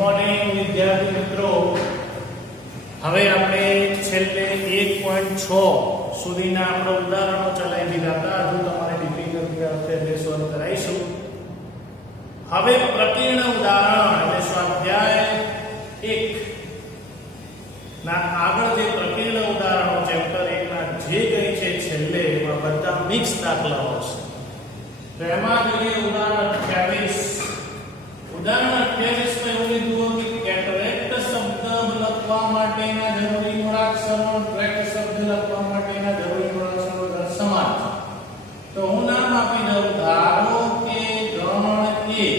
Morning વિદ્યાર્થી મિત્રો, હવે આપણે છેલ્લે 1.6 સુધીના આપણા ઉદાહરણો ચલાવી દીધા હતા. હજુ તમારે ડિફિકલ્ટી આવશે એટલે સોલ્વ કરાવીશું. હવે પ્રકીર્ણ ઉદાહરણ એટલે સ્વાધ્યાય 1 ના આગળ જે પ્રકીર્ણ ઉદાહરણો ચેપ્ટર 1 ના જે ગઈ છે છેલ્લે એમાં બધા મિક્સ દાખલાઓ છે. તો એમાં જોઈએ ઉદાહરણ 28. ઉદાહરણ 28 માં એવું લીધું કે કેટરેક્ટ શબ્દ લખવા માટેના જરૂરી મૂળાક્ષરો ટ્રેક્ટ શબ્દ લખવા માટેના જરૂરી મૂળાક્ષરો સમાન છે. તો હું નામ આપી દઉં. ધારો કે ગણ A,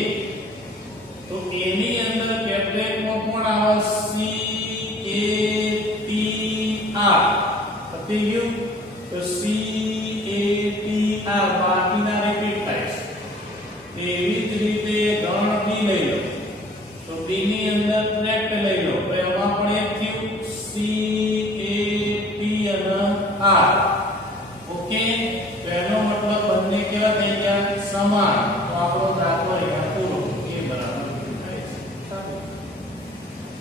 તો A ની અંદર કેટરેક્ટમાં કોણ આવે? C A T R. પતી ગયું. તો C A T R બાકીના રિપીટ થાય છે. એવી જ રીતે ગણ B લઈ લો. તો B ની અંદર ટ્રેક્ટ લઈ લો. તો એમાં પણ એક થયું C A T અને R. ઓકે, તો એનો મતલબ બંને કેવા થઈ ગયા? સમાન. તો આપણો દાખલો અહીંયા પૂરો. એ બરાબર થાય છે.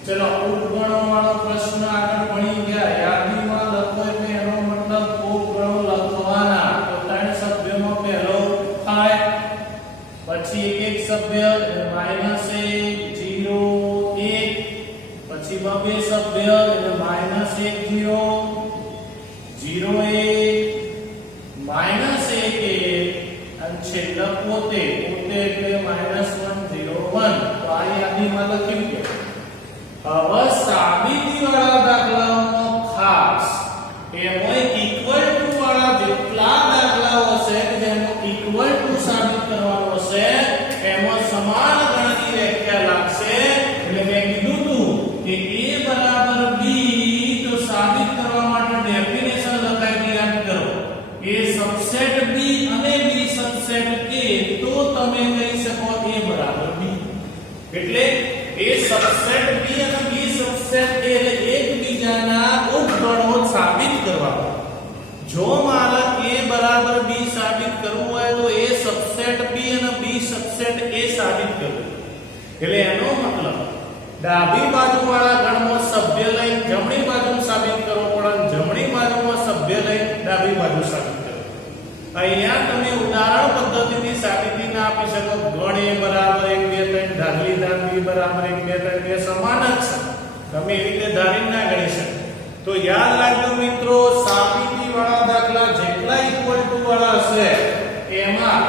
ચલો ઉપગણો વાળો પ્રશ્ન આગળ ભણી ગયા. યાદીમાં લખો એટલે એનો મતલબ ઉપગણો લખવાના. તો ત્રણ સભ્યોનો પહેલો થાય, પછી એક સભ્ય -1 0 1, પછી બે સભ્ય -1 0 0 1 -1 1 અને છેલ્લે પોતે એટલે -1 0 1. તો આ યાદીમાં લખ્યું છે. હવે સાબિતી વાળા દાખલાઓનો ખાસ એમાં ઇક્વલ ટુ વાળા જેટલા દાખલાઓ હશે કે જેનો ઇક્વલ ટુ સાબિત કરવાનો હશે એમાં સમાન ગણની વ્યાખ્યા લાગશે. એટલે મેં કીધું તું કે a બરાબર b, તો સાબિત કરવા માટે ડેફિનેશન લખાવી યાદ કરો. a સબસેટ b અને b સબસેટ a, તો તમે કહી શકો a બરાબર b. એટલે a સબસેટ b અને b સબસેટ a એટલે એકબીજાના ઉપગણો સાબિત કરવા. જો મારા a બરાબર b સાબિત કરવું હોય તો a સબસેટ b અને b સબસેટ a સાબિત કરવું. એટલે એનો મતલબ ડાબી બાજુવાળા ગણમાં સભ્ય લઈ જમણી બાજુ સાબિત કરવો પડે, જમણી બાજુમાં સભ્ય લઈ ડાબી બાજુ સાબિત કરો. અહીંયા તમે ઉદાહરણ પદ્ધતિથી સાબિતી ના આપી શકો. ગણ a બરાબર 1 2 3, ધારલી ધાર b બરાબર 1 2 3 બે સમાન જ છે. તમે એવી રીતે ધારી ના ગણી શકો. તો યાદ રાખજો મિત્રો, સાબિતી વાળા દાખલા જેટલા ઇક્વલ ટુ વાળા હશે એમાં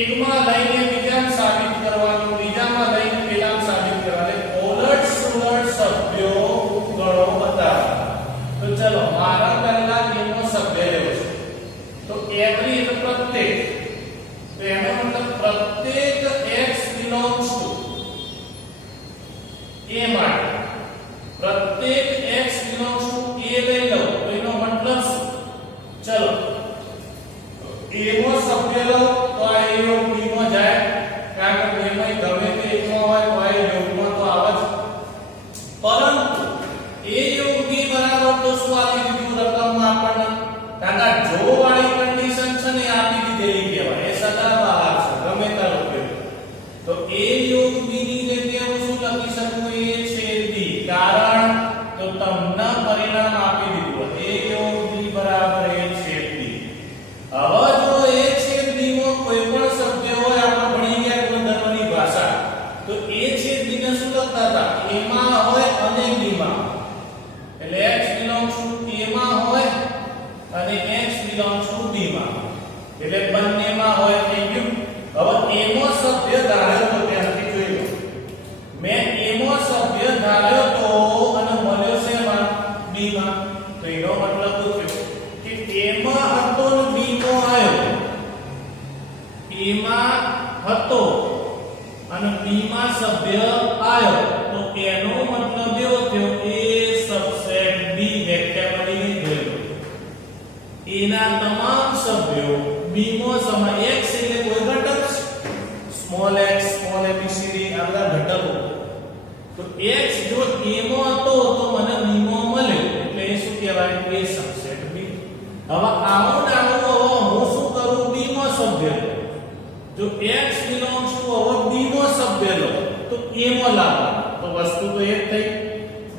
એકમાં લઈને બીજામાં સાબિત કરવાનું, બીજામાં લઈને પેલામાં સાબિત કરવાનું. ઉલટ સુલટ સભ્યો ઉપગણો બતાવવા. તો ચલો મારા પહેલા કેનો સભ્ય લેવો છે. તો એવરી એટલે પ્રત્યેક. તો એનો મતલબ પ્રત્યેક x belongs to a માટે પ્રત્યેક x belongs to a લઈ લો. તો એનો મતલબ શું? ચલો a નો સભ્ય લો તો આ a યોગ b માં જાય, કારણ કે એમાં ગમે તે એકમાં હોય તો આ યોગમાં તો આવે જ. પરંતુ a યોગ b બરાબર તો શું આપી દીધું રકમમાં આપણને? કારણ કે જો વાળી કન્ડિશન છે ને આપી દીધેલી કહેવાય. એ સદાબહાર છે, ગમે તારો ઉપયોગ. તો a યોગ b ની જગ્યાએ હું શું લખી શકું? a છેદ b. કારણ તો તમને પરિણામ આપી દીધું a યોગ b બરાબર a છેદ b. હવે જો a છેદ b માં કોઈ પણ સભ્ય હોય, આપણે ભણી ગયા ગુણધર્મની ભાષા, તો a છેદ b ને શું લખતા હતા? a માં હોય અને b માં. એટલે x belongs to a માં હોય અને x belongs to b માં. એટલે બંનેમાં હોય થઈ ગયું. હવે a માં સભ્ય ધાર્યો તો ત્યાંથી જોઈ લો. મેં a માં સભ્ય ધાર્યો તો અને મળ્યો છે માં b માં. તો એનો મતલબ શું થયો કે a માં હતો ને b માં આવ્યો. a માં હતો અને b માં સભ્ય આવ્યો. તો એનો મતલબ એવો થયો a સબસેટ b વ્યાખ્યા મળી ગઈ. a ના તમામ સભ્યો b માં સમાય. x એટલે કોઈ ઘટક સ્મોલ x સ્મોલ abcd આ બધા ઘટકો. તો x જો a માં હતો તો મને b માં મળ્યો, એટલે એ શું કહેવાય? a subset b. હવે આવો દાખલો હું શું કરું? b માં સભ્ય. જો x belongs to હવે b માં સભ્ય લો તો a માં લાવવાનું તો વસ્તુ તો એક થઈ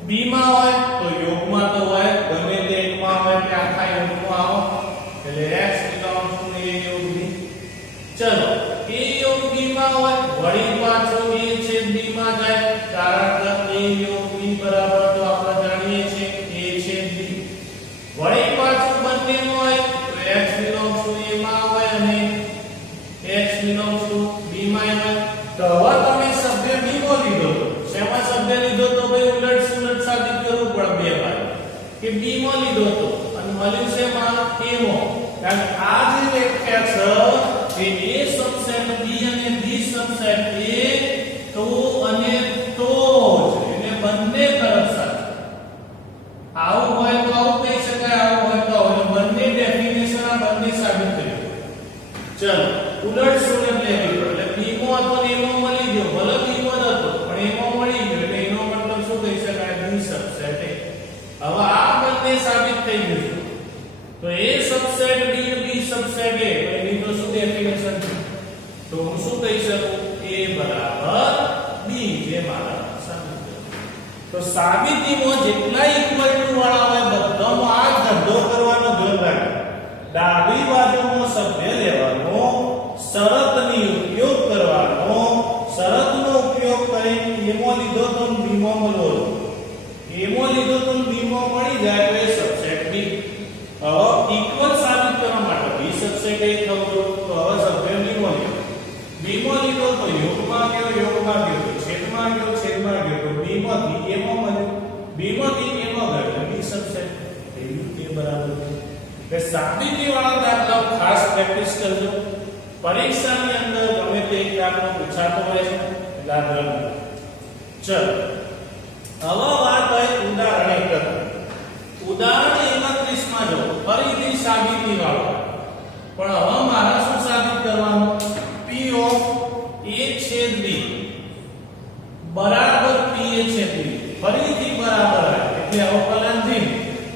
b માં હોય તો યોગમાં તો હોય ગમે તે એકમાં હોય કે આખા યોગમાં આવો એટલે x belongs to a યોગ b ચલો a યોગ b માં હોય વળી પાછો a છેદ b માં જાય કારણ કે a યોગ b બરાબર તો આપણે જાણીએ છીએ a છેદ b વળી પાછું બંનેમાં હોય તો x belongs to a માં હોય અને x belongs to b માં હોય તો હવે તમે સભ્ય b નો લીધો શેમાં સભ્ય લીધો તો ભાઈ ઉલટ સુલટ સાબિત કરવું પડે બે વાર કે b માં લીધો તો અને મળ્યું છે માં a માં કારણ આ જે વ્યાખ્યા છે કે a સબસેટ b અને b સબસેટ a તો અને તો જ એટલે બંને તરફ સાથે આવું હોય તો આવું કહી શકાય આવું હોય તો આવું બંને ડેફિનેશન આ બંને સાબિત કર્યું ચલો ઉલટ સુલટ લેવી પડે એટલે b માં હતો ને a માં મળી ગયો ભલે b માં હતો પણ a માં મળી ગયો એટલે એનો મતલબ શું કહી શકાય b સબસેટ a હવે આ બંને સાબિત થઈ ગયું તો a સબસેટ b અને b સબસેટ a એની તો શું ડેફિનેશન છે તો હું શું કહી શકું a બરાબર b જે મારા સાબિત તો સાબિતીમાં જેટલા ઇક્વલ ટુ વાળા હોય બધામાં આ ધંધો કરવાનો ધ્યાન રાખો ડાબી બાજુનો સભ્ય લેવાનો શરતની ઉપયોગ કરવાનો શરતનો ઉપયોગ કરીને એમાં લીધો તો b માં મળવો એમાં લીધો તો b માં મળી જાય તો એ સબસેટ b હવે ઇક્વલ સાબિત કરવા માટે b સબસેટ a થવું તો હવે સભ્ય b માં લીધો તો યોગમાં ગયો તો છેદમાં ગયો તો b માંથી a માં મળ્યો b માંથી a માં ગયો b સબસેટ એવું તે બરાબર છે સાબિતી વાળા દાખલાઓ ખાસ પ્રેક્ટિસ કરજો પરીક્ષાની અંદર ગમે તે એક દાખલો પૂછાતો હોય છે યાદ રાખજો ચલો હવે વાત હોય ઉદાહરણ 31 ઉદાહરણ 31 માં જો ફરીથી સાબિતી વાળો પણ હવે મારે શું સાબિત કરવાનું p ઓફ a છેદ b બરાબર p a છેદ b ફરીથી બરાબર આવે એટલે અવકલનથી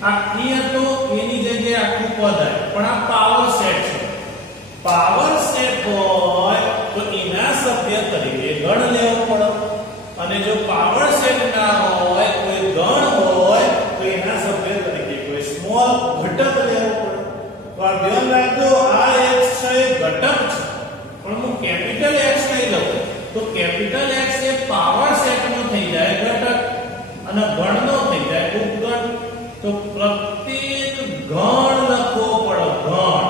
આ e હતો એની જગ્યાએ આખું પદ આવે પણ આ પાવર સેટ છે પાવર સેટ હોય તો એના સભ્ય તરીકે ગણ લેવો પડે અને જો પાવર સેટ ના હોય કોઈ ગણ હોય તો એના સભ્ય તરીકે કોઈ સ્મોલ ઘટક લેવો પડે તો આ ધ્યાન રાખજો આ x છે ઘટક છે પણ હું કેપિટલ x નહીં લઉં તો કેપિટલ x એ પાવર સેટ નો થઈ જાય ઘટક અને ગણ નો થઈ જાય ઉપગણ તો પ્રત્યેક ગણ લખવો પડે ગણ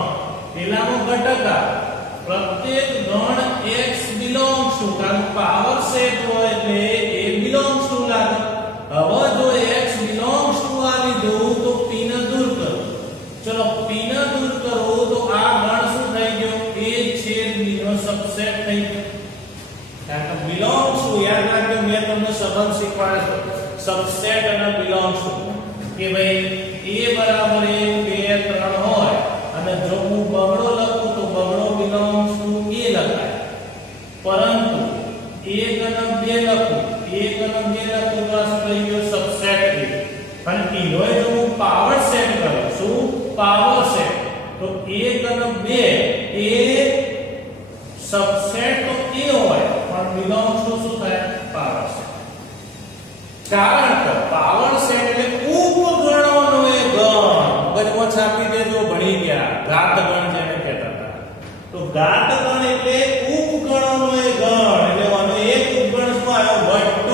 પેલાનો ઘટક પ્રત્યેક ગણ x belongs to કારણ પાવર સેટ હોય એટલે a belongs to લાગે હવે જો x belongs to આ લીધું તો p ને દૂર કરો ચલો p ને દૂર કરો તો આ ગણ શું થઈ ગયો a છેદ b નો સબસેટ થઈ ગયો કારણ કે belongs to યાદ રાખજો મેં તમને સંબંધ શીખવાડ્યો સબસેટ અને belongs to કે ભાઈ a બરાબર 1 2 3 હોય અને જો હું બગડો લખું તો બગડો belongs to a લખાય પરંતુ 1 અને 2 લખું 1 અને 2 લખું તો આ થઈ ગયો સબસેટ a અને એનો જો હું પાવર સેટ કરું શું પાવર સેટ તો 1 અને 2 એ સબસેટ તો a હોય પણ belongs to શું થાય પાવર સેટ કારણ કે પાવર સેટ એટલે ઉપગણોનો એ ગણ મગજમાં છાપી દેજો ભણી ગયા ઘાત ગણ જેને કહેતા હતા તો ઘાત ગણ એટલે ઉપગણોનો એ ગણ એટલે આનો એક ઉપગણ શું આવ્યો વટ2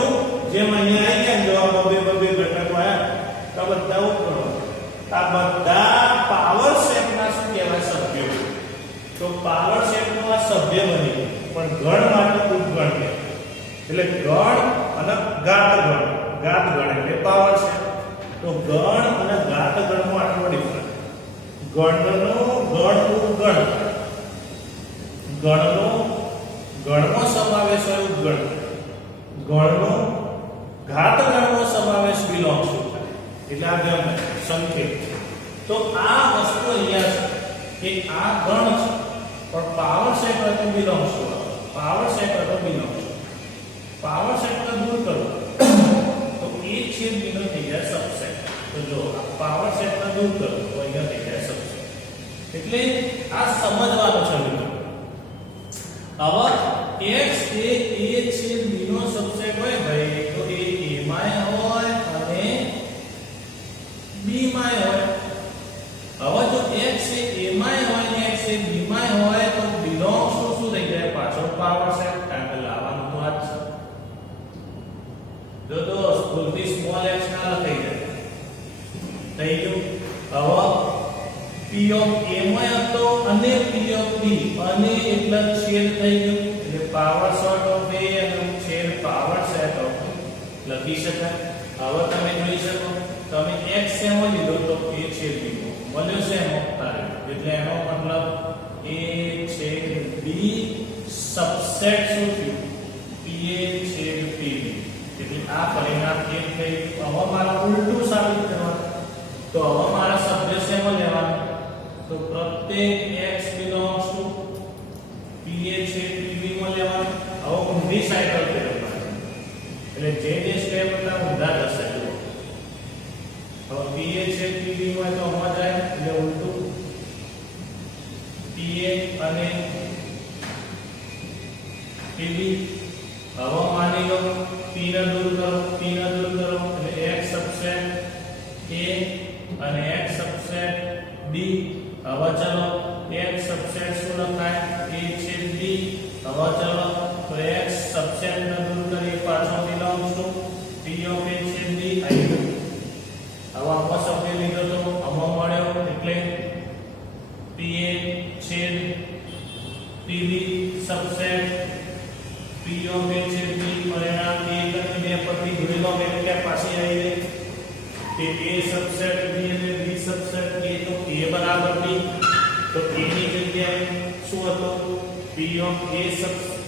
જેમ અહીંયા આવી ગયા જવાબ બબે ઘટકો આવ્યા તો બધા ઉપગણો આ બધા પાવર સેટના શું કહેવાય સભ્યો તો પાવર સેટનો આ સભ્ય બની પણ ગણ માટે ઉપગણ કહેવાય એટલે ગણ અને ઘાત ગણ એટલે પાવર સેટ તો ગણ અને ઘાત ગણમાં આટલો ડિફરન્સ ગણનો ગણ ઉપગણ ગણનો સમાવેશ હોય ઉપગણ ગણનો ઘાત ગણનો સમાવેશ belongs to એટલે આ ગણ સંકેત તો આ વસ્તુ અહીંયા છે કે આ ગણ છે પણ પાવર સેટ હોય તો belongs to પાવર સેટ હોય તો belongs to પાવર સેટ ને દૂર કરો તો a છેદ b નો થઈ જાય સબસેટ તો જો પાવર સેટ ને દૂર કરો તો અહીંયા થઈ જાય સબસેટ એટલે આ સમજવાનું છે મિત્રો હવે x એ a છેદ b નો નો સબસેટ હોય ભાઈ તો એ a માં હોય અને b માં હોય. હવે જો x એ a માં હોય ને x એ b માં હોય તો belongs to શું થઈ જાય પાછળ પાવર સેટ કારણ કે લાવવાનું તો આ જ છે. જો દોસ્ત ભૂલથી સ્મોલ x ના લખાઈ જાય થઈ ગયું. હવે p ઓફ a માં હતો અને p ઓફ b અને એટલે છેદ થઈ ગયું એટલે પાવર સેટ ઓફ a અને છેદ પાવર સેટ ઓફ લખી શકાય. હવે તમે જોઈ શકો તમે x સેમો લીધો તો a છેદ b મળ્યો સેમો તારે એટલે એનો મતલબ a છેદ b સબસેટ શું થયું pa છેદ pb એટલે આ પરિણામ એક થઈ. હવે મારે ઉલટું સાબિત કરવાનું તો હવે મારા સભ્ય સેમો લેવાનું તો પ્રત્યેક x belongs to pa છેદ pb માં લેવાનું. હવે ઊંધી સાયકલ ફેરવવાની એટલે જે સ્ટેપ હતા ઊંધા થશે. હવે pa છેદ pb માં તો હમણાં જાય એટલે ઉલટું pa અને pb. હવે માની લો p ને દૂર કરો એટલે x સબસેટ a અને x સબસેટ b. હવે ચલો x સબસેટ શું લખાય a છેદ b. હવે ચલો તો x સબસેટ ને દૂર કરી પાછો belongs to p of a છેદ b આવી ગયું. હવે આમાં સભ્ય લીધો તો આમાં મળ્યો એટલે pa છેદ pb subset p of a છેદ b પરિણામ 1 અને 2 પરથી જોડેલો વેક્ટર પાછી આવી ગઈ કે a સબસેટ b અને b સબસેટ a તો a બરાબર b તો a ની જગ્યાએ શું હતું p ઓફ a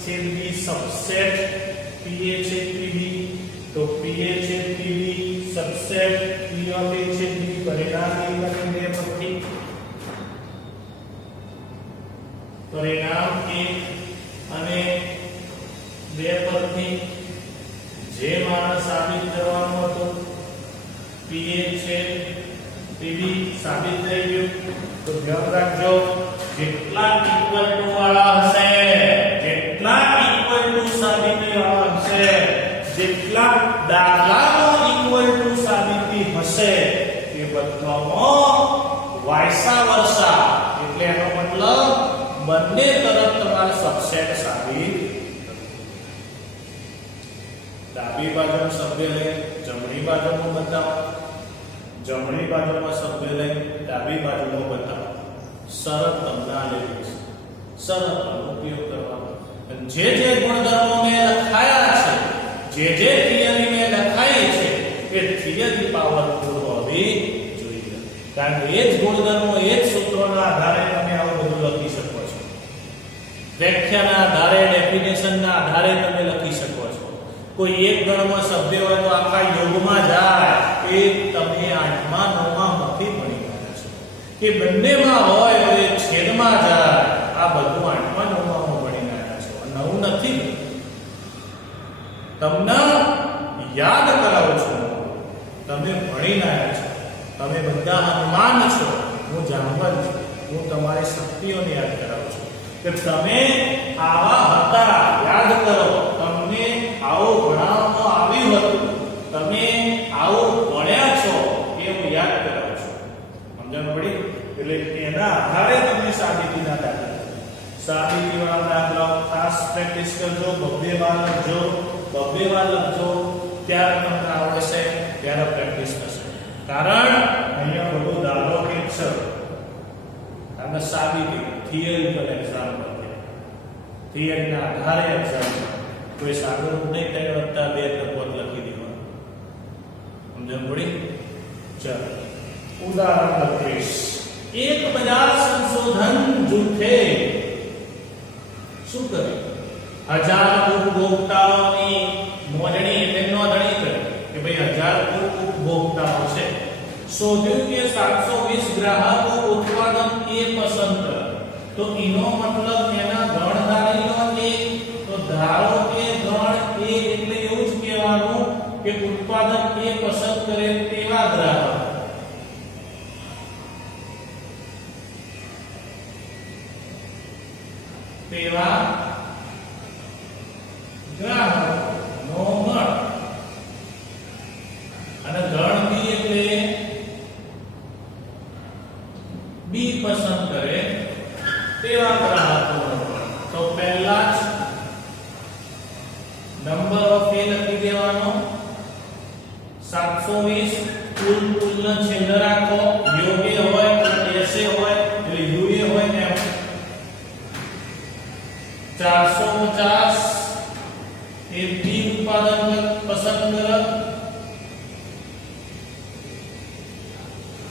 છેદ b સબસેટ pa છેદ pb તો pa છેદ pb subset p of a છેદ b પરિણામ 1 અને 2 પરથી પરિણામ 1 અને 2 પરથી જે મારે સાબિત કરવાનું હતું pa છેદ pb સાબિત થઈ ગયું. તો ધ્યાન રાખજો જેટલા ઇક્વલ ટુ વાળા હશે સાબિતી વાળા હશે જેટલા દાખલાનો ઇક્વલ ટુ સાબિતી હશે એ બધામાં વાયસા વર્ષા એટલે એનો મતલબ બંને તરફ તમારે સબસેટ સાબિત. ડાબી બાજુનો સભ્ય લઈ જમણી બાજુનો બતાવો જમણી બાજુમાં સભ્ય લઈ ડાબી બાજુનો બતાવો. શરત તમને આલેલી છે શરતનો ઉપયોગ કરવાનો અને જે ગુણધર્મો મેં લખાયા છે જે થિયરી મેં લખાઈ છે એ થિયરી પાવરફુલ હોવી જોઈએ કારણ કે એ જ ગુણધર્મો એ જ સૂત્રોના આધારે તમે આવું બધું લખી શકો છો. વ્યાખ્યાના આધારે ડેફિનેશનના આધારે તમે લખી શકો છો. કોઈ એક ગણમાં સભ્ય હોય તો આખા યોગમાં જાય એ તમે 8મા 9મા માંથી ભણી ગયા છો કે બંનેમાં હોય તો એ છેદમાં જાય આ બધું 8મા 9મા માં ભણી ગયા છો. નવું નથી તમને યાદ કરાવું છું. તમે ભણી ગયા છો તમે બધા હનુમાન છો હું જાણવલ છું. હું તમારી શક્તિઓને યાદ કરાવું છું કે તમે આવા હતા યાદ કરો. તમને આવું ભણાવવામાં આવ્યું હતું તમે આવું ભણ્યા છો એ હું યાદ કરાવું છું. સમજણ પડી? એટલે એના આધારે તમે સાબિતીના દાખલા સાબિતીવાળા દાખલાઓ ખાસ પ્રેક્ટિસ કરજો. 2 વાર લખજો 2 વાર લખજો ત્યારે તમને આવડશે ત્યારે પ્રેક્ટિસ થશે. કારણ અહીંયા બધું દાખલો કે છે અને સાબિતી થિયરિકલ એક્ઝામ પર થિયરીના આધારે એક્ઝામ કોઈ સાગર નહીં કઈ વત્તા 2 તત્વ લખી દેવાનું. સમજણ પડી? ચાલો ઉદાહરણ લખીશ. એક બજાર સંશોધન જૂથે શું કર્યું 1000 ઉપભોક્તાઓની મોજણી એટલે નોંધણી કરી કે ભાઈ 1000 ઉપભોક્તાઓ છે. શોધ્યું કે 720 ગ્રાહકો ઉત્પાદન A પસંદ કરે તો એનો મતલબ એના ગણ ધારી લો A તો ધારો કે ગણ A એટલે એવું જ કહેવાનું કે ઉત્પાદન A પસંદ કરે તેવા ગ્રાહક બી પસંદ કરે તેવા ગ્રાહકોનો પણ. તો પહેલા જ નંબર ઓફ એ લખી દેવાનો 720 કુલ છેલ્લે રાખો યોગ્ય હોય એસે હોય એટલે યુએ હોય ને 450 એ બી ઉત્પાદન પસંદ કરો.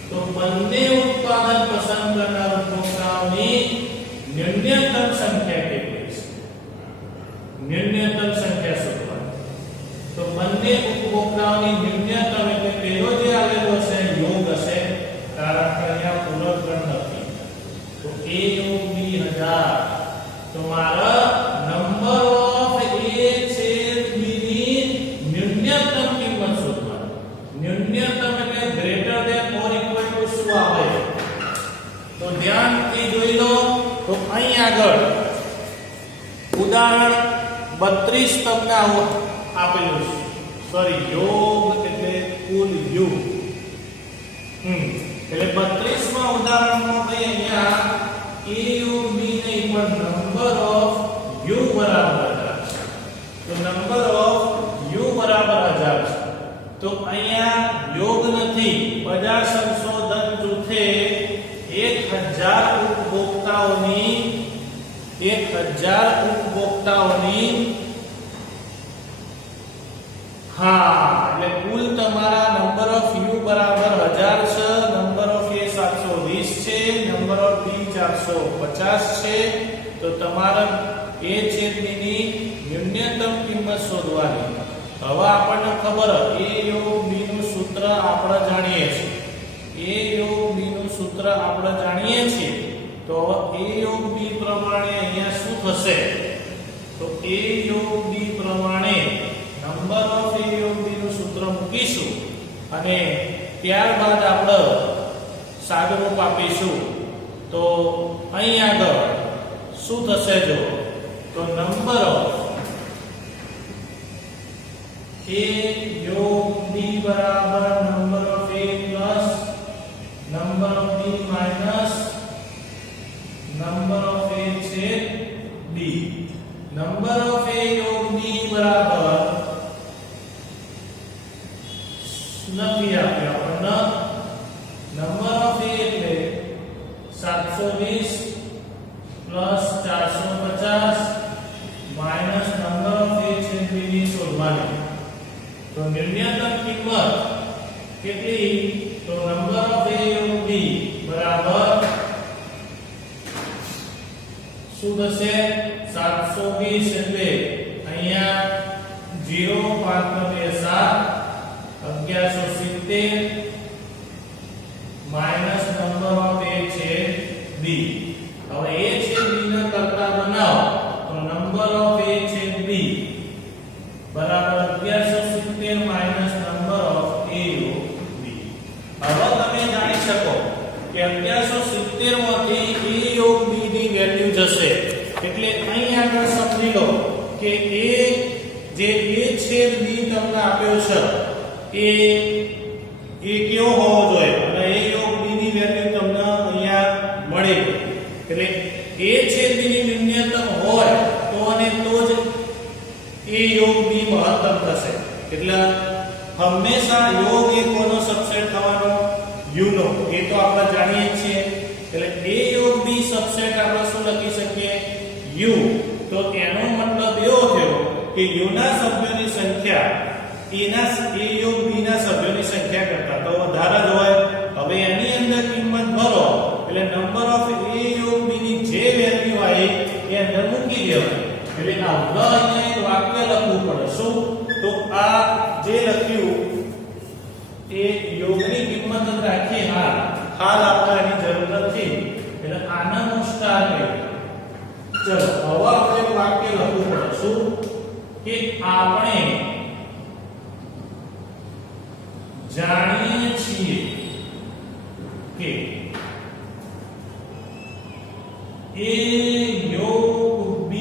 તો બંને ઉત્પાદન પસંદ કરનાર ઉપભોક્તાઓની ન્યૂનતમ સંખ્યા કેટલી છે? ન્યૂનતમ સંખ્યા શોધવાની. તો બંને ઉપભોક્તાઓની ન્યૂનતમ એટલે પેલો જે આવેલો છે યોગ હશે, કારણ કે અહીંયા પૂરક ગણ નથી. તો a યોગ b 1000. તો મારા નંબર ઓફ a છેદ b ની ન્યૂનતમ કિંમત શોધવાની. ન્યૂનતમ એટલે greater than or equal to શું આવે? તો ધ્યાનથી જોઈ લો. તો અહીં આગળ ઉદાહરણ 32 તમને આપેલું છે. સોરી, યોગ એટલે કુલ યુ. એટલે 32 માં ઉદાહરણમાં ભાઈ અહીંયા a યોગ b નહીં પણ નંબર ઓફ યુ બરાબર 1000 છે. તો નંબર ઓફ યુ બરાબર 1000 છે. તો અહીંયા યોગ નથી, બજાર સંશોધન જૂથે 1000 ઉપભોક્તાઓની એટલે કુલ તમારા નંબર ઓફ યુ બરાબર 1000 છે, નંબર ઓફ એ 720 છે, નંબર ઓફ બી 450 છે. તો તમારા એ છેદ બી ની ન્યૂનતમ કિંમત શોધવાની. હવે આપણને ખબર a યોગ b નું સૂત્ર આપણે જાણીએ છીએ. a યોગ b નું સૂત્ર આપણે જાણીએ છીએ. તો a યોગ b પ્રમાણે અહીંયા શું થશે? તો a યોગ b પ્રમાણે નંબર ઓફ a યોગ b નું સૂત્ર મૂકીશું અને ત્યારબાદ આપણે સાદુરૂપ આપીશું. તો અહીં આગળ શું થશે જો? તો નંબર ઓફ a યોગ b બરાબર number of a plus number of b minus number of a છેદ b. નંબર ઓફ a યોગ b બરાબર નથી આપ્યો આપણને. નંબર ઓફ a એટલે 720 plus 450 minus number of a છેદ b ની શોધવાની. તો ન્યૂનતમ કિંમત કેટલી? તો નંબર ઓફ a યોગ b બરાબર શું થશે? 720 એટલે અહીંયા 0 5 નો 2 7 1170 માઈનસ નંબર ઓફ a છે b. હવે a છે b ના કરતા બનાવો તો નંબર ઓફ a છે b બરાબર 1170 માઈનસ નંબર ઓફ a યોગ b. હવે તમે જાણી શકો કે 1170 માંથી a યોગ b ની વેલ્યુ જશે. એટલે અહીં આગળ સમજી લો કે a જે a છેદ b તમને આપ્યો છે એ કેવો હોવો જોઈએ અને a યોગ b ની વેલ્યુ તમને અહીંયા મળે. એટલે a છેદ b ની ન્યૂનતમ હોય તો અને તો જ a યોગ b મહત્તમ થશે. એટલે હંમેશા યોગ એ કોનો સબસેટ થવાનો? u નો. એ તો આપણે જાણીએ છીએ. એટલે a યોગ b સબસેટ આપણે શું લખી શકીએ? u. તો એનો મતલબ એવો થયો કે u ના સભ્યોની સંખ્યા a યોગ b ના સભ્યોની સંખ્યા કરતા તો વધારે જ હોય. હવે એની અંદર કિંમત ભરો એટલે નંબર ઓફ a યોગ b ની જે વેલ્યુ આવી એ અંદર મૂકી દેવાની. એટલે આ અહીંયા એક વાક્ય લખવું પડે. શું? તો આ જે લખ્યું એ યોગની કિંમત જ રાખીએ. હાલ આપણે એની જરૂર નથી એટલે આને હું સ્ટાર લઈ. ચલો હવે આપણે એક વાક્ય લખવું પડે. શું? કે આપણે જાણીએ છીએ કે a યોગ b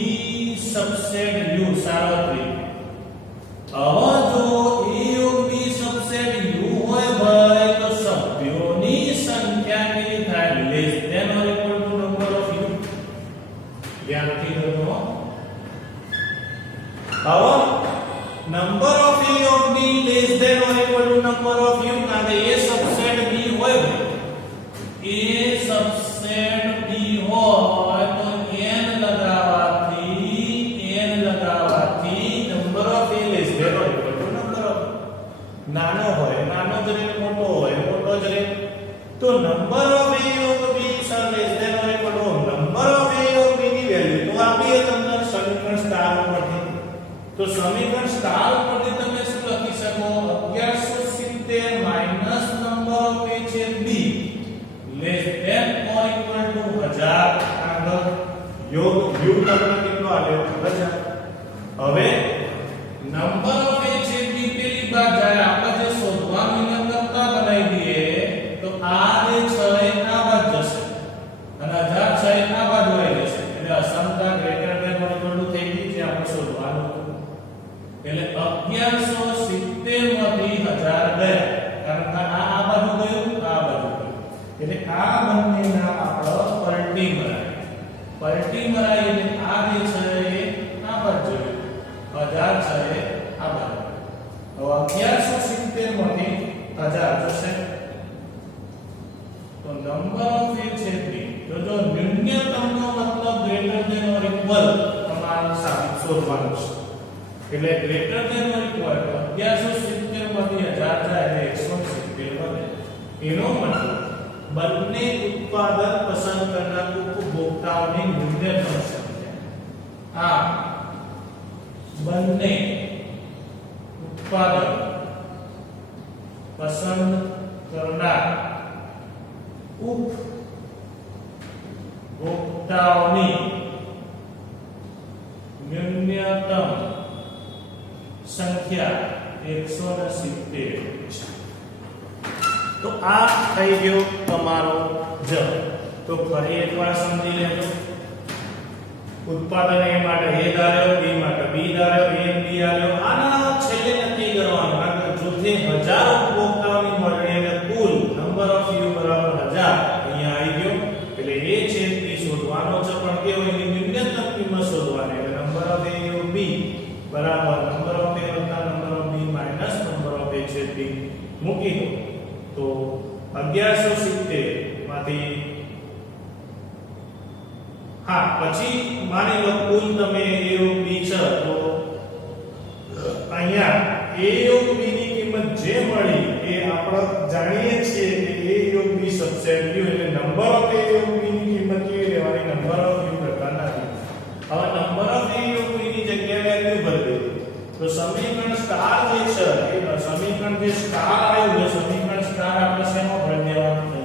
સબસેટ u સાર્વત્રિક. હવે જો a યોગ b સબસેટ u હોય ભાઈ તો સભ્યોની સંખ્યા કેટલી થાય? Number of a of b less than or equal to number of u, કારણ કે a સબસેટ b હોય, a સબસેટ b હોય તો n લગાવવાથી number of a less than or equal to number of, નાનો હોય નાનો જ રે, મોટો હોય મોટો જ રે, તો number of a of b sir less than or equal to number of a of b ની વેલ્યુ તો આપી તમને સમીકરણ સ્ટાર ઉપરથી, તો સમીકરણ સ્ટાર ઉપરથી તમે શું લખી શકો 1170 માઈનસ નંબર ઓફ a છે b less than or equal to 1000, આગળ યોગ u તમને કેટલો આવ્યો 1000. હવે નંબર ઓફ a છે b પેલી બાજુ જાય, આપણે જે શોધવાનું નિયંત્રતા બનાવી દઈએ તો આ જે છે એ આ બાજુ જશે અને 1000 છે એ આ બાજુ આવી જશે, એટલે અસમતા greater than or equal to થઈ ગઈ, જે આપણે શોધવાનું હતું. એટલે 1170 માંથી 1000 ગયા, કારણ કે આ બાજુ ગયું આ બાજુ ગયું, એટલે આ બંનેના આપણે પલટી મરાય, એટલે આ જે છે એ આ બાજુ ગયું, 1000 છે એ આ બાજુ. હવે 1170 માંથી 1000 જશે તો નંબર ઓફ a છે b, તો જો ન્યૂનતમનો મતલબ ગ્રેટર ધેન ઓર ઇક્વલ તમારે સાબિત શોધવાનું છે, એટલે ગ્રેટર ધેન ઓર ઇક્વલ 1170 માંથી 1000 જાય એટલે 170 બને. એનો મતલબ બંને ઉત્પાદન પસંદ કરનાર ઉપભોક્તાઓની ન્યૂનતમ સંખ્યા, આ બંને ઉત્પાદન પસંદ કરનાર ઉપભોક્તાઓની ન્યૂનતમ સંખ્યા 170. તો આ થઈ ગયો તમારો જવાબ. તો ફરી એકવાર સમજી લેજો, ઉત્પાદન એ માટે a ધાર્યો, b માટે b ધાર્યો, a અને b આવ્યો, આના છેલ્લે નક્કી કરવાનું, કારણ કે જોથે 1000 ઉપભોક્તાઓની મળણી અને કુલ નંબર ઓફ u બરાબર 1000 અહીંયા આવી ગયો, એટલે a છે b શોધવાનો છે, પણ કેવો એની ન્યૂનતમ કિંમત શોધવાની, એટલે number of a of b બરાબર નંબર ઓફ a વત્તા number of b minus number of a છે b મૂકી દો, તો 1170 માંથી હા પછી માની લો કુલ તમે a of b છે, તો અહીંયા a of b ની કિંમત જે મળી એ આપણે જાણીએ છીએ કે a of b subset u, એટલે number of a of b ની કિંમત કેવી લેવાની, નંબર ઓફ u કરતા નથી. હવે number of a of b ની જગ્યાએ વેલ્યુ ભરી દીધી, તો સમીકરણ સ્ટાર જે છે એ સમીકરણ જે સ્ટાર આવ્યું છે, સમીકરણ સ્ટાર આપણે શેમાં ભરી દેવાનું છે,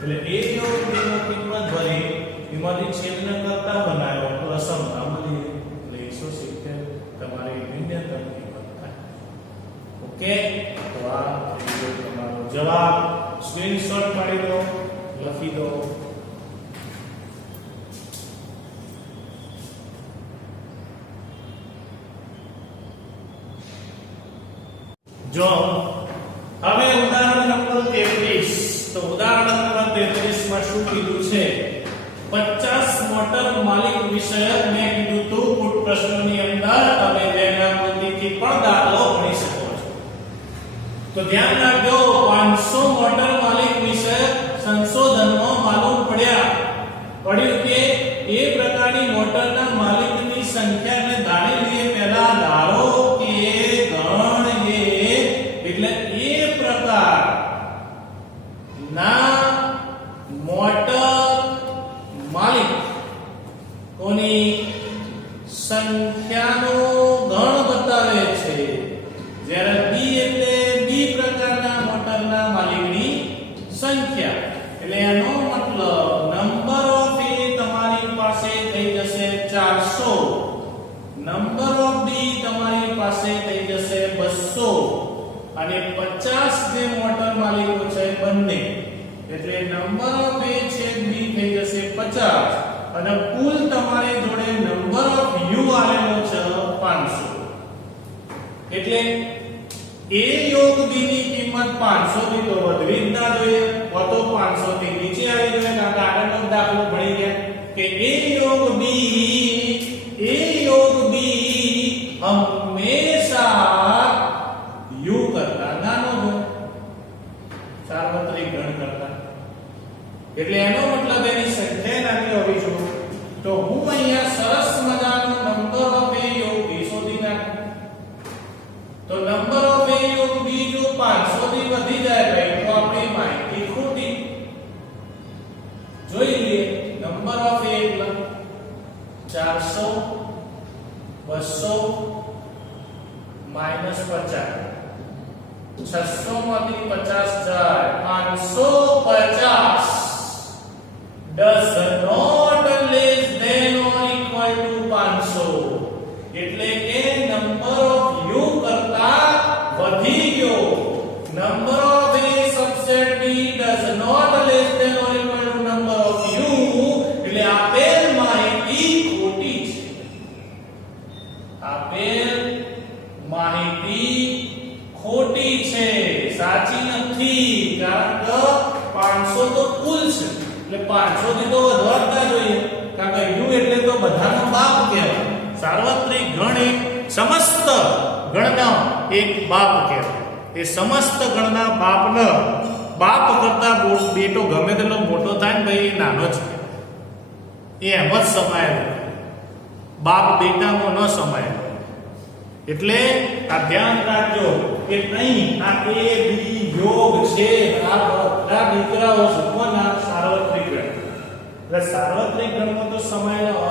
એટલે a of b ની કિંમત ભરી એમાંથી છેદને કરતા બનાવ્યો તો અસમતા મળી, એટલે 170 તમારી ન્યૂનતમ કિંમત થાય. ઓકે, તો આ થઈ ગયો તમારો જવાબ. સ્ક્રીનશોટ પાડી દો, લખી દો. જો હવે ઉદાહરણ નંબર 33, તો ઉદાહરણ નંબર 33 માં શું કીધું છે, 50 મોટર માલિક વિષયક મેં કીધું તું પુટ પ્રશ્નોની અંદર તમે વેગનાકૃતિથી પણ દાખલો ગણી શકો છો. તો ધ્યાન રાખજો, 500 મોટર માલિક વિષયક સંશોધનમાં માલુમ પડ્યું કે એ પ્રકારની મોટરના માલિકની સંખ્યાને ધારી લઈએ, પહેલા ધારો કે ગણ એ એટલે એ પ્રકારના મોટર માલિક કોની સંખ્યાનો ગણ બતાવે છે, જ્યારે બી એટલે બી પ્રકારના મોટરના માલિકની સંખ્યા, એટલે એનો મતલબ નંબર ઓફ એ તમારી પાસે થઈ જશે 400, નંબર ઓફ બી તમારી પાસે થઈ જશે 200 અને 50 જે મોટર માલિકો છે બંને, એટલે નંબર ઓફ એ છે બી થઈ જશે 50 અને કુલ તમારી જોડે નંબર ઓફ યુ આવેલો છે 500, એટલે એ યોગ બી ની કિંમત 500 થી તો વધવી જ ના જોઈએ, તો 500 થી નીચે આવી જોઈએ, કારણ કે આગળનો દાખલો ભણી ગયા કે એ યોગ બી હંમેશા નંબર ઓફ એ 400 200 -50 600 માંથી 50 જાય 550 does not less than or equal to 500 એટલે કે નંબર ઓફ u કરતા વધી ગયો number of a subset b does not less than or equal to number of u એટલે આપેલ માહિતી ખોટી છે આપેલ માહિતી ખોટી છે સાચી નથી કારણ કે 500 તો કુલ છે એટલે 500 થી તો વધતા જોઈએ કારણ કે u એટલે તો બધાનો બાપ કહેવાય સાર્વત્રિક ગણ એક સમસ્ત ગણના એક બાપ કહેવાય એ સમસ્ત ગણના બાપને બાપ કરતા બેટો ગમે તેટલો મોટો થાય ને ભાઈ નાનો જ એ એમ જ સમાયેલો બાપ બેટામાં ન સમાયેલો એટલે આ ધ્યાન રાખજો કે નહીં આ a b યોગ છે આ બધા દીકરાઓ છે કોના સાર્વત્રિક ગણ એટલે સાર્વત્રિક ગણમાં તો સમાયેલો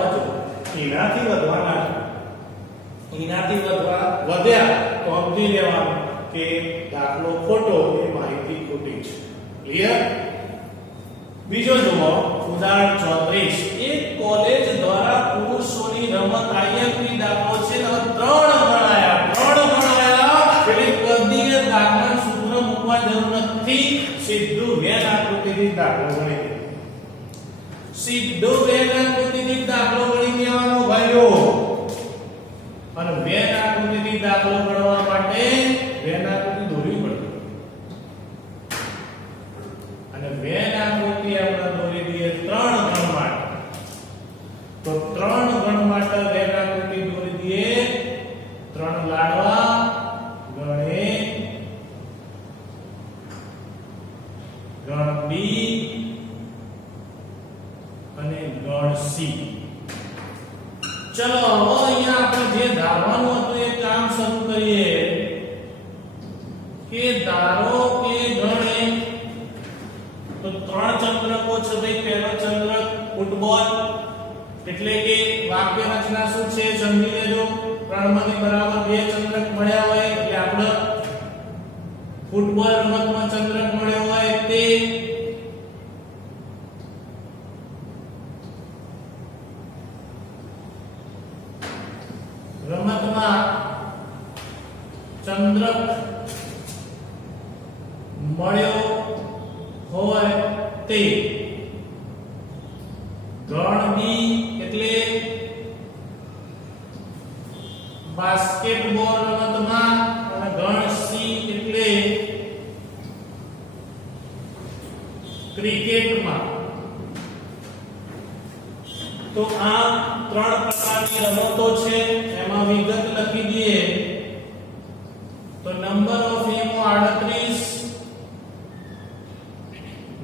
જ એનાથી વધવાના એનાથી વધ્યા તો સમજી લેવાનું કે દાખલો ખોટો એ માહિતી ખોટી છે ક્લિયર બીજો જુઓ ઉદાહરણ 34 એક કોલેજ દ્વારા પુરુષોની રમત આઈએમપી દાખલો છે ને 3 ગણાયા એટલે કદીય દાખલા સૂત્ર મૂકવા જરૂર નથી સીધું વેન આકૃતિથી દાખલો ગણી સીધો વેન આકૃતિથી દાખલો ગણી દેવાનો ભાઈઓ અને વેન આકૃતિથી દાખલો ગણવા માટે વેન આકૃતિ દોરવી પડે અને વેન આકૃતિ આપણે દોરી દઈએ 3 ગણ માટે તો 3 ગણ માટે વેન આકૃતિ દોરી દઈએ 3 લાડવા ગણ A ગણ B અને ગણ C ચલો હવે અહીંયા આપણે જે ધારવાનું હતું એ કામ શરૂ કરીએ કે ધારો કે ગણ તો 3 ચંદ્રકો છે ભાઈ પહેલો ચંદ્રક ફૂટબોલ એટલે કે વાક્ય રચના શું છે સમજી લેજો 3 માંથી બરાબર 2 ચંદ્રક મળ્યા હોય એટલે આપણે ફૂટબોલ રમતમાં ચંદ્રક મળ્યો હોય તે રમતમાં ચંદ્રક મળ્યો હોય તે ગણ બી એટલે બાસ્કેટબોલ રમતમાં અને ગણ સી એટલે ક્રિકેટમાં તો આ 3 પ્રકારની રમતો છે એમાં વિગત લખી દઈએ તો નંબર ઓફ એ માં 38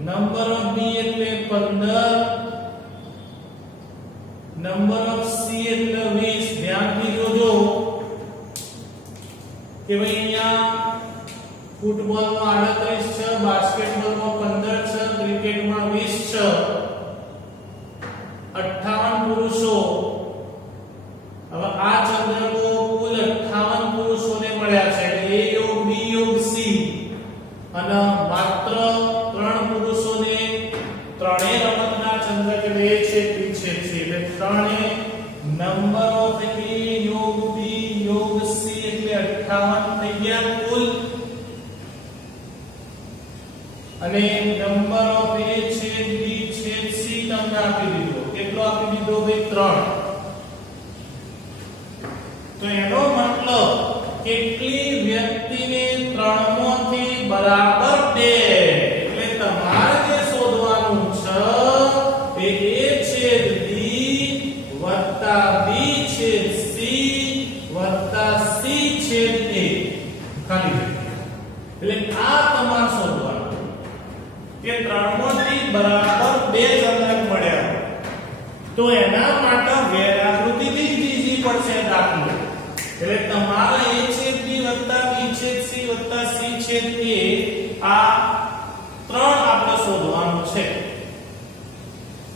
નંબર ઓફ બી એટલે 15 નંબર ઓફ સી એટલે 20 ધ્યાનથી જોજો કે ભાઈ અહીંયા ફૂટબોલમાં 38 છે બાસ્કેટબોલમાં 15 છે ક્રિકેટમાં 20 છે 58 પુરુષો હવે આ ચંદ્રકો કુલ 58 પુરુષોને મળ્યા છે એટલે A યોગ B યોગ C અને માત્ર 3 પુરુષોને ત્રણેય રમતના ચંદ્રક એટલે A છે B છે C એટલે ત્રણે નંબર ઓફ A યોગ B યોગ C એટલે 58 થઈ ગયા કુલ અને નંબર ઓફ A છેદ B છેદ C તમને આપી દીધો કેટલો આપી દીધો ભાઈ 3 તો એનો મતલબ કેટલી વ્યક્તિને 3 માંથી બરાબર 2 એટલે તમારે જે શોધવાનું છે તે A છેદ B વત્તા B છેદ C વત્તા C છેદ A ખાલી એટલે આ તમારે શોધવાનું કે 3 માંથી બરાબર 2 ચંદ્રક મળ્યા તો એના માટે વેર આકૃતિથી જ ઈઝી પડશે દાખલો એટલે તમારે A છેદ B વત્તા B છેદ C વત્તા C છેદ A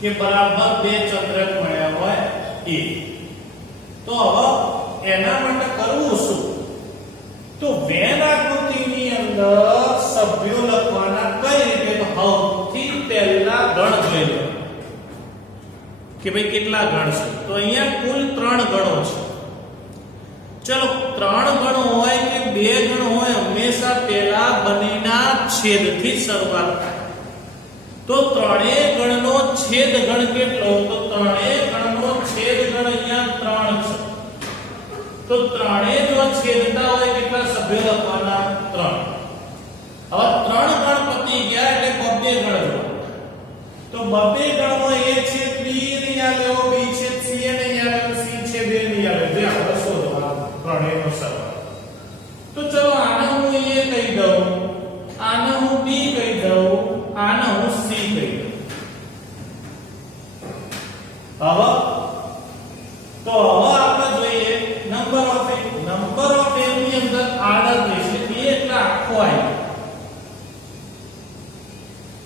કે બરાબર બે ચંદ્રક મળ્યા હોય એ. તો હવે એના માટે કરવું શું? તો વેન આકૃતિની અંદર સભ્યો લખવાના કઈ રીતે? તો સૌથી પહેલા ગણ જોઈ લો કે ભાઈ કેટલા ગણ છે. તો અહીંયા કુલ 3 ગણો છે. ચલો 3 ગણ હોય કે 2 ગણ હોય, હંમેશા પહેલા બંનેના છેદથી શરૂઆત થાય. તો ત્રણેય ગણનો છેદ ગણ કેટલો? તો ત્રણેય ગણનો છેદ ગણ અહીંયા 3 છે. તો ત્રણેય જો છેદતા હોય કેટલા સભ્યો લખવાના? 3. હવે 3 ગણ પતી ગયા એટલે બબ્બે ગણ જો. તો બબ્બે ગણમાં a છેદ b નહીં આલ્યો, b છેદ c નહીં આલ્યો, c છેદ a નહીં આલ્યો. જે આપણે શોધવાનું ત્રણેયનો સરવાળો. તો ચલો આને હું a કહી દઉં, આને હું b કહી દઉં, આને હું c કહી દઉં. હવે તો હવે આપણે જોઈએ number of a. Number of a ની અંદર આડત્રીસ એટલે a એટલે આખો આવી.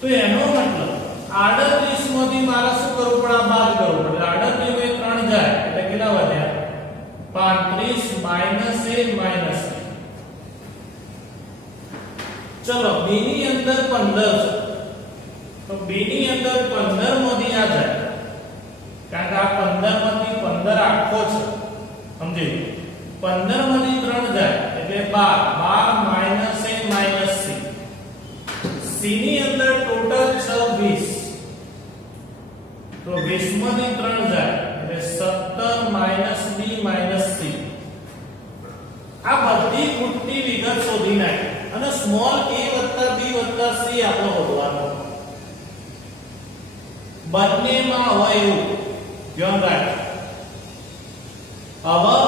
તો એનો મતલબ 38 માંથી મારે શું કરવું પડે? બાદ કરવું પડે. 38 માં 3 જાય એટલે કેટલા વધ્યા? 35 માઈનસ a માઈનસ b. ચલો b ની અંદર 15 છે. તો b ની અંદર 15 માંથી આ જાય, કારણ કે આ 15 માંથી 15 આખો છે. સમજી? 15 માંથી 3 જાય એટલે 12 minus a minus c. c ની અંદર ટોટલ 26. તો 20 માંથી 3 જાય એટલે 17 માઈનસ b માઈનસ c. આ બધી ખૂટતી વિગત શોધી નાખી અને સ્મોલ a વત્તા b વત્તા c આપણે શોધવાનો. બંનેમાં હોય એવું ધ્યાન રાખો. હવે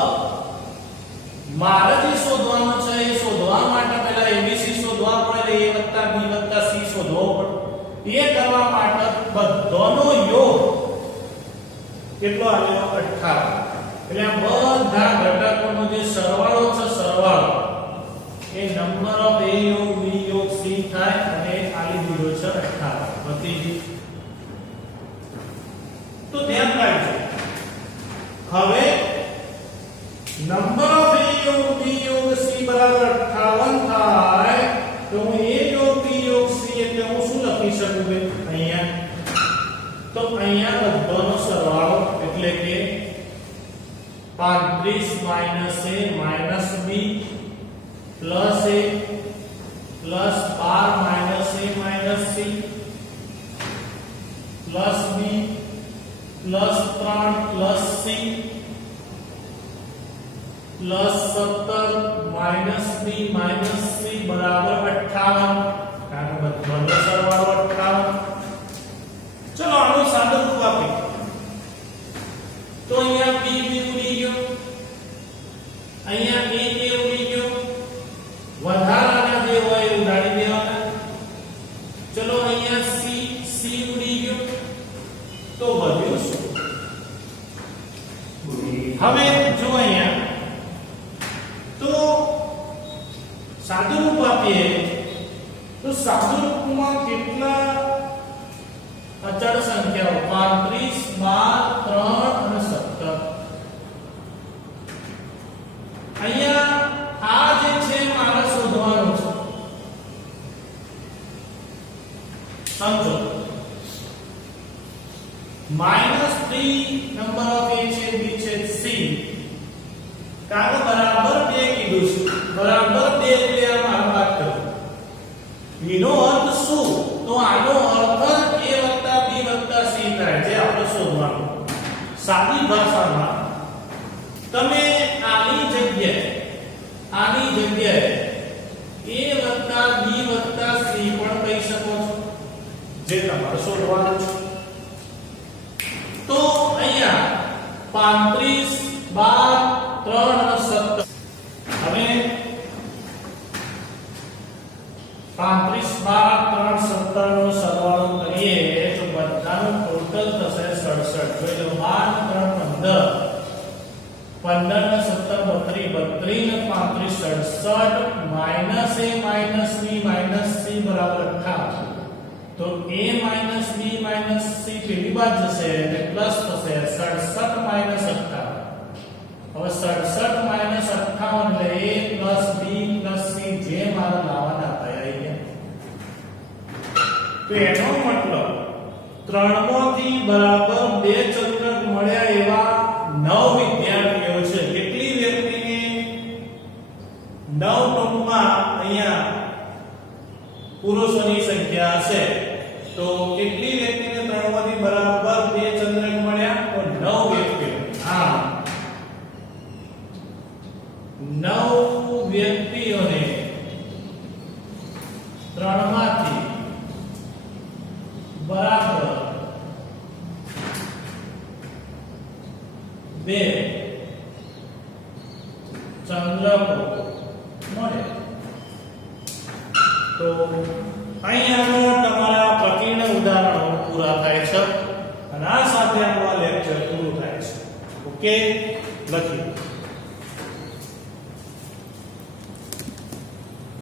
મારે જે શોધવાનું છે એ શોધવા માટે પહેલા abc શોધવા પડે, a વત્તા b વત્તા c શોધવો પડે. એ કરવા માટે બધાનો યોગ કેટલો આવ્યો? 18. એટલે આ બધા ઘટકોનો જે સરવાળો છે, સરવાળો એ નંબર ઓફ a યોગ b યોગ c થાય અને આલી દીધો છે 18. બધી તો ધ્યાન રાખજો. હવે નંબર ઓફ a યોગ b યોગ c બરાબર 58 થાય તો હું a યોગ b યોગ c એટલે હું શું લખી શકું? અહીંયા તો અહીંયા બધાનો સરવાળો એટલે કે 35 minus a minus b plus a plus 12 minus a minus c plus b plus 3 plus c plus 17 minus b minus c બરાબર 58. કારણ કે બધાનો સરવાળો 58. ચલો આનું સાદું રૂપ આપીએ તો અહીંયા b ઉડી ગયો, અહીંયા a ઉડી ગયો, વધારાના જે હોય એ ઉડાડી દેવાના. ચલો અહીંયા c ઉડી ગયો તો વધ્યું શું? હવે જો અહીંયા તો સાદું રૂપ આપીએ તો સાદું રૂપમાં કેટલા અચળ સંખ્યાઓ? 35 12 3 અને 17. અહીંયા આ જે છે મારે શોધવાનું છે. સમજો -3 નંબર ઓફ a છે b છે c. કારણ બરાબર 2 કીધું છે, બરાબર 2 એટલે આ મારે વાત કરવું. એનો અર્થ શું? તો આનો અર્થ a વત્તા b વત્તા c થાય, જે આપણે શોધવાનું. સાદી ભાષામાં તમે આની જગ્યાએ a વત્તા b વત્તા c પણ કહી શકો છો, જે તમારે શોધવાનું છે. તો અહીંયા 35 12 3 અને 17. હવે 35 12 3 17 નો સરવાળો કરીએ તો બધાનું ટોટલ થશે 67. જોઈ લો 12 3 15 15 ને 17 32 32 ને 35 67 minus a minus b minus c બરાબર 58. તો a - b - c પેલી બાદ જશે એટલે પ્લસ થશે 67 - 58. હવે 67 - 58 એટલે a + b + c જે મારા લાવવાના હતા આવી ગયા. તો એનો મતલબ 3 માંથી બરાબર 2 ચંદ્રક મળ્યા એવા 9 વિદ્યાર્થીઓ છે. કેટલી વ્યક્તિને 9 ટૂંકમાં અહીંયા પુરુષોની સંખ્યા હશે તો કેટલી વ્યક્તિને 3 માંથી બરાબર 2 ચંદ્રક મળ્યા તો 9 વ્યક્તિઓ. હા 9 વ્યક્તિઓને 3 માંથી બરાબર 2 ચંદ્રકો મળે. તો અહીંયા તમારા પ્રકીર્ણ ઉદાહરણો પૂરા થાય છે અને આ સાથે આપણું લેક્ચર પૂરું થાય છે. ઓકે, લખી